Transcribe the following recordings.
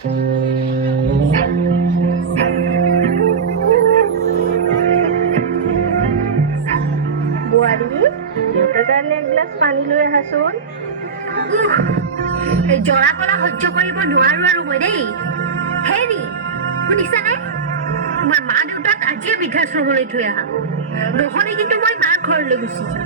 বোৱাৰী দেউতাৰ কাৰণে এগিলাচ পানী লৈ আহাচোন। জৰা কলা সহ্য কৰিব নোৱাৰো আৰু মই দেই। হেৰি শুনিছানে, তোমাৰ মা দেউতাক আজিয়ে বৃদ্ধাশ্ৰমলৈ থৈ আহা, নহ'লে কিন্তু মই মাৰ ঘৰলৈ গুচি যাম।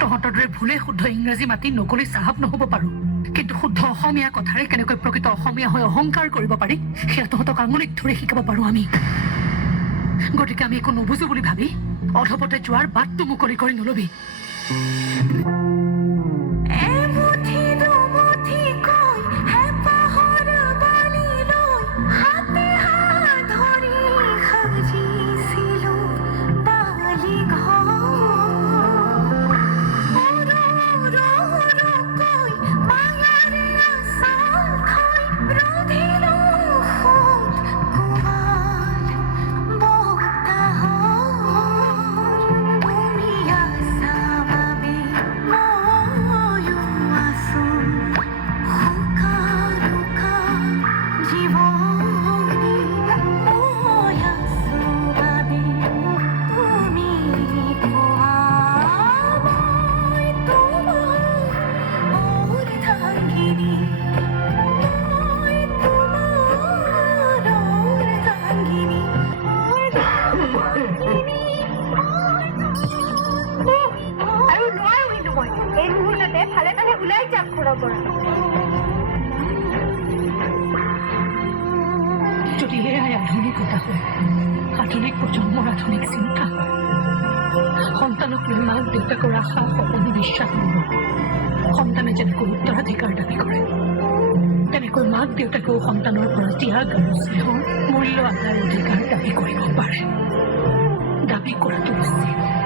তহঁতৰ দৰে ভুলে শুদ্ধ ইংৰাজী মাতি নকলি চাহাব নহ'ব পাৰো, কিন্তু শুদ্ধ অসমীয়া কথাৰে কেনেকৈ প্ৰকৃত অসমীয়া হৈ অহংকাৰ কৰিব পাৰি সেয়া তহঁতক আঙুলিত ধৰি শিকাব পাৰো আমি। গতিকে আমি একো নুবুজো বুলি ভাবি অধপতে যোৱাৰ বাটটো মুকলি কৰি নলবি। যদি এয়াই আধুনিকতা হয়, আধুনিক প্ৰজন্মৰ আধুনিক চিন্তা হয়, সন্তানক লৈ মাক দেউতাকৰ আশা সপোন বিশ্বাস নলয়, সন্তানে যেনেকৈ উত্তৰাধিকাৰ দাবী কৰে তেনেকৈ মাক দেউতাকেও সন্তানৰ পৰা ত্যাগ আৰু স্নেহৰ মূল্য আদাৰ অধিকাৰ দাবী কৰিব পাৰে। দাবী কৰাটো উচিত।